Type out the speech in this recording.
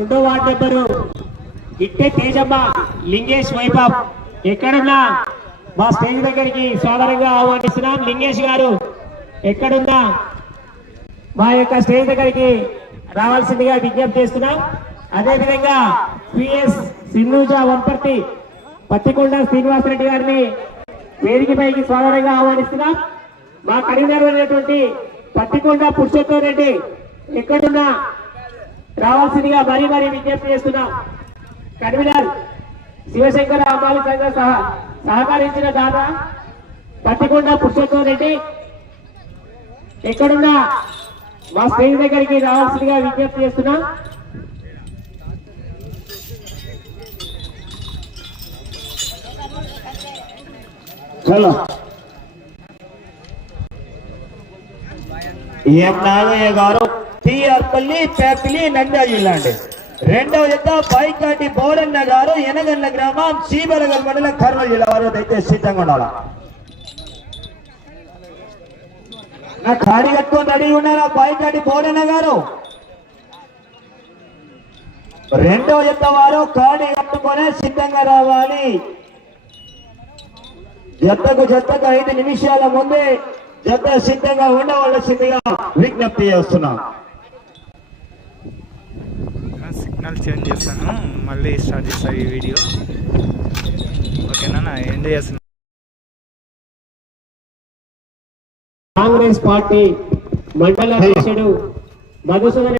రెండో ward number ఇట్టే తేజమ్మ లింగేష్ వైభవ్. ఎక్కడున్నా? మా స్టేజ్ దగ్గరికి సాధారణంగా ఆహ్వానిస్తున్నాం లింగేష్ గారు. ఎక్కడున్నా? మా యొక్క స్టేజ్ దగ్గరికి రావాల్సిందిగా విజ్ఞప్తి చేస్తున్నాం. అదేవిధంగా పిఎస్ సింధూజా వంపర్తి పత్తికొండ శ్రీనివాసరెడ్డి గారిని వేదికపైకి స్వాగతంగా ఆహ్వానిస్తున్నాం. మా కరీంనగర్ అయినటువంటి పత్తికొండ పురుషోత్తం రెడ్డి ఎక్కడున్నా? రావాల్సిందిగా మరీ మరీ విజ్ఞప్తి చేస్తున్నాం. కన్వీనర్ శివశంకర అమ్మాలి సంఘ సహా సహకరించిన దాత పత్తికొండ పురుషోత్తం రెడ్డి. ఎక్కడున్నా మా స్టేజ్ దగ్గరికి రావాల్సిందిగా విజ్ఞప్తి చేస్తున్నాం. చలో. ఎం నాగయ్య గారు? టీఆర్పల్లి పేపలి నంద్యాల జిల్లా అండి రెండవ జత పైకాటి బౌరన్న గారు ఎనగన్న గ్రామం సీబరగల్ మండలం కర్నూలు జిల్లా వారు అయితే సిద్ధంగా ఉండాలి? నా ఖాళీ కట్టుకొని రెడీ ఉన్నారా పైకాటి బౌరన్న గారు? రెండవ యుద్ధ వారు ఖాళీ కట్టుకొని సిద్ధంగా రావాలి. జతకు జతకు ఐదు నిమిషాల ముందే జత సిద్ధంగా ఉండవలసిందిగా విజ్ఞప్తి చేస్తున్నాం. సిగ్నల్ చేంజ్ చేస్తాను. మళ్ళీ స్టార్ట్ చేస్తాను ఈ వీడియో ఓకేనా ఎండ్ చేస్తున్నాను కాంగ్రెస్ పార్టీ మండల అధ్యక్షుడు మధుసూదన్